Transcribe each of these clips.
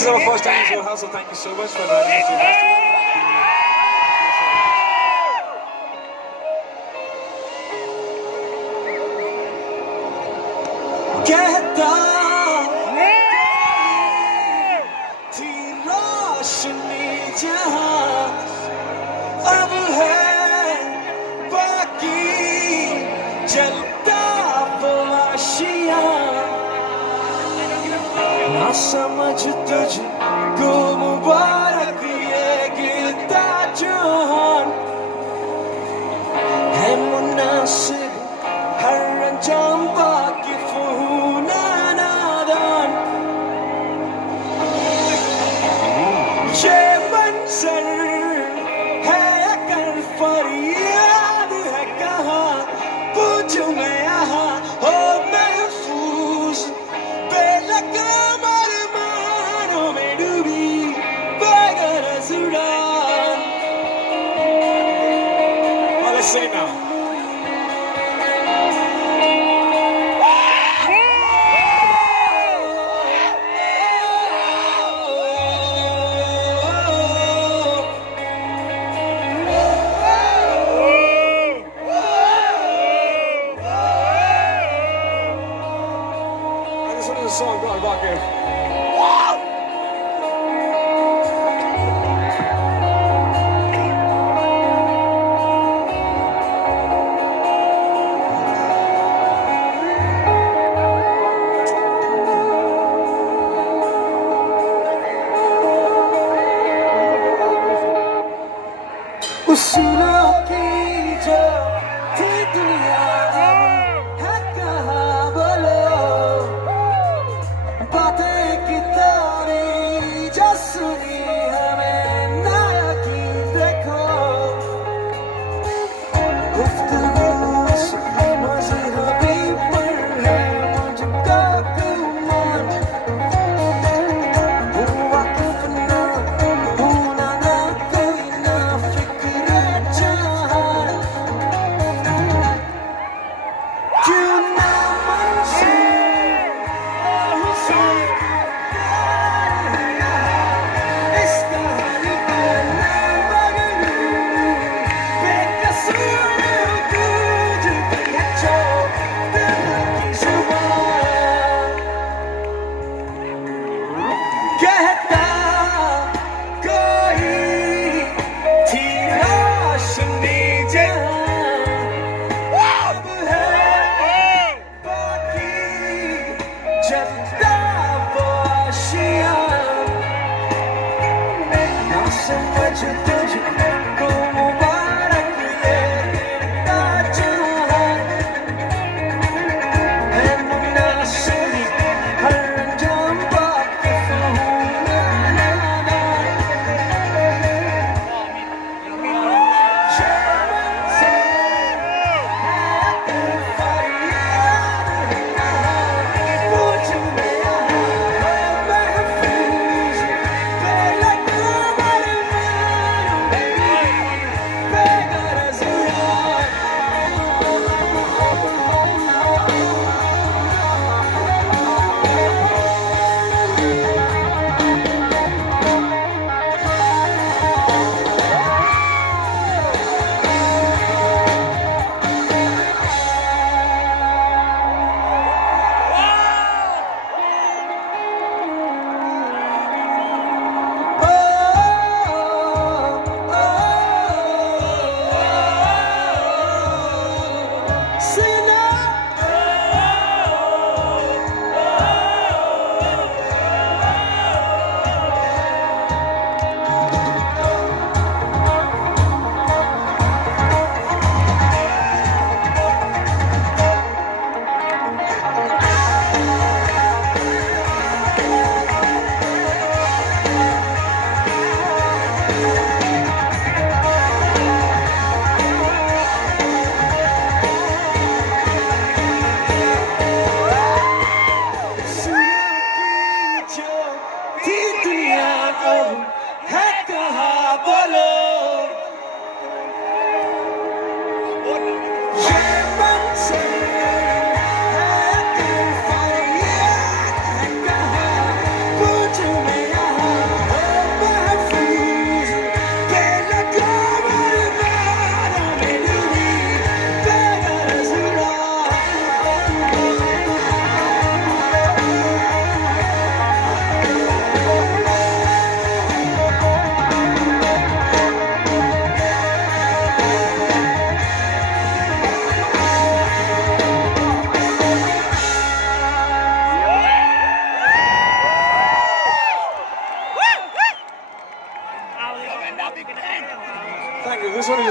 This is our first time in your house, so thank you so much for inviting us to your festival. कहता थी रोशनी जहां अब है बाकी जलता वो आशियां ना समझ तुझको मुबारक ये गिरता जहान है मुनासिब हर अंजाम बाकी फूना नादान ये मंजर है अगर फरियाद है कहाँ पूछूं मैं यहाँ हो महफूज बेलगाम अरमानों में डूबी बेगरज उड़ान. Well, let's sing now. Listen to the song going back here. उसूलों की जो थी दुनिया है कहाँ बोलो बातें की तारी जो सुनी हमें ना यकीन देखो गुफ्तगू से मज़हबी पर है मुझको गुमान हूँ वाकिफ़ ना हूँ ना कोई ना फिक्र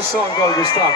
song called Gustav.